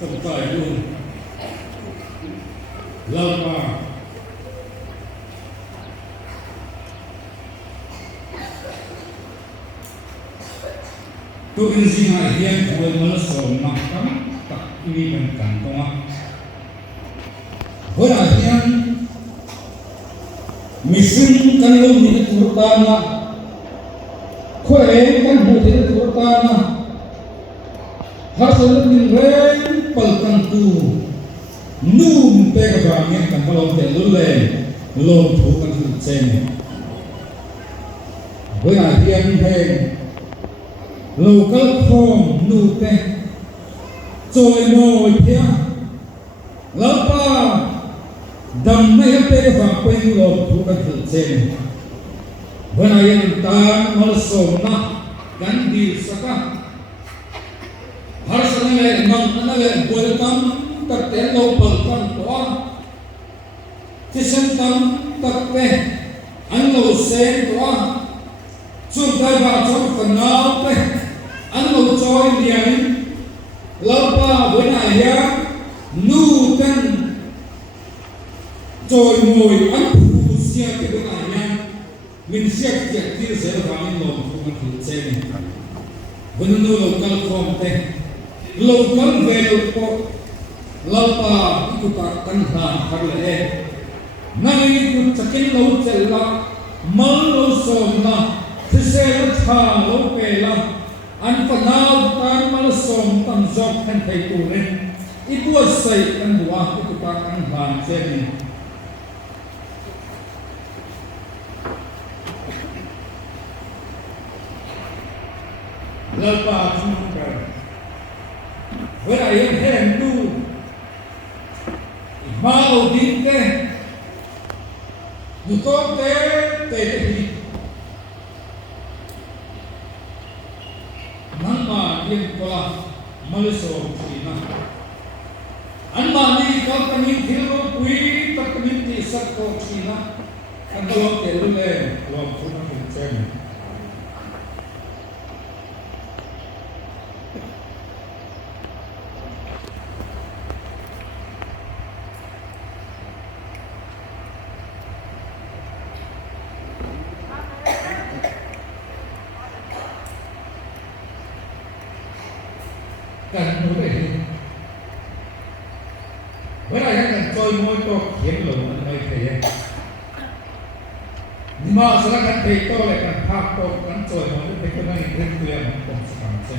trong tài luôn lâu mà tôi in gì hay hiện với nó sầu nặng lắm tak ini bên cạnh tôi với lại hiện mission kan lo ni turtana khoe kan bu thế turtana har sel min ren pal kan tu num te ka ba ngen kan lo te lu le lo thu kan tu chen với lại hiện hen local form nu te choi moi thia lapa dam nay pe ka pa pen lo thu ka thu chen bana yan ta mal so na gan di saka har sa na mang na le bol tam ta te lo pal kan to ti sen tam ta pe an lo sen to chu ta ba chu ka na pe an lo choi lian lapa bana ya nu tan rồi ngồi ăn phụ xe cái bữa này nha mình xe chạy kia sẽ là mình làm không ăn phụ xe này vẫn nuôi local form thế local về local lapa itu tak tanha karena nanti itu cakin laut celah malu somna sesuatu hal laut pela an panau tan malu som tan job kan thay tulen itu asai kan dua itu tak tanha xe này lapa chungkar với lại em hẹn tu mau tin ke du có te hi nang ma lim ko maliso china an ma ni ka kamin thil ro pui ta kamin ti sat ko china an lo te lu le lo khu na chen cần đối với lại cần chơi môi to kiếm lỗ anh ơi thầy nhưng mà sau đó cần thầy to lại cần phạt to cần chơi môi thầy cái này rất tuyệt một công sự làm xem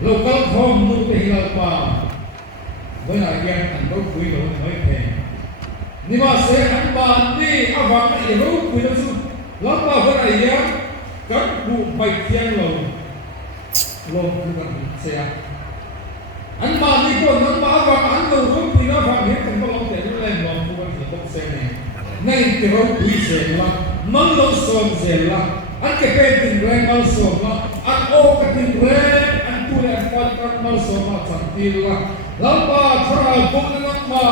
lỗ cao phong nu thầy là bà với lại em cần đấu quý lỗ anh ơi thầy nhưng mà sẽ ăn bàn đi áp vào cái đấu quý lỗ xuống lắm bà với lại em các vụ bạch thiên lỗ lo bukan saya an ma ni ko nan ma wa an lo ko pina fa he kan ko lo te le lo bukan ko se ne nai te ro pi se la man lo som se la an ke pe tin re mal so la an o ka tin re an tu le fa ka mal so ma chan ti la la pa tra ko na ma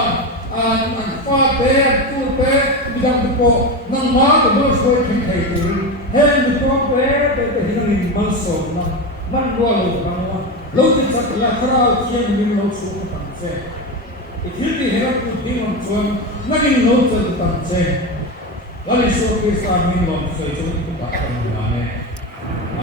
an fa te tu te bi dang ko nan ma ko lo so tin thai tu he ni ko pe te hin mal so na man lo lo kamwa lo ti sak la krao kien min lo su tam che ikil ti hera ku ding on chuan nagin lo chen tam che wali so ke sa min lo so chu ku ta kan na ne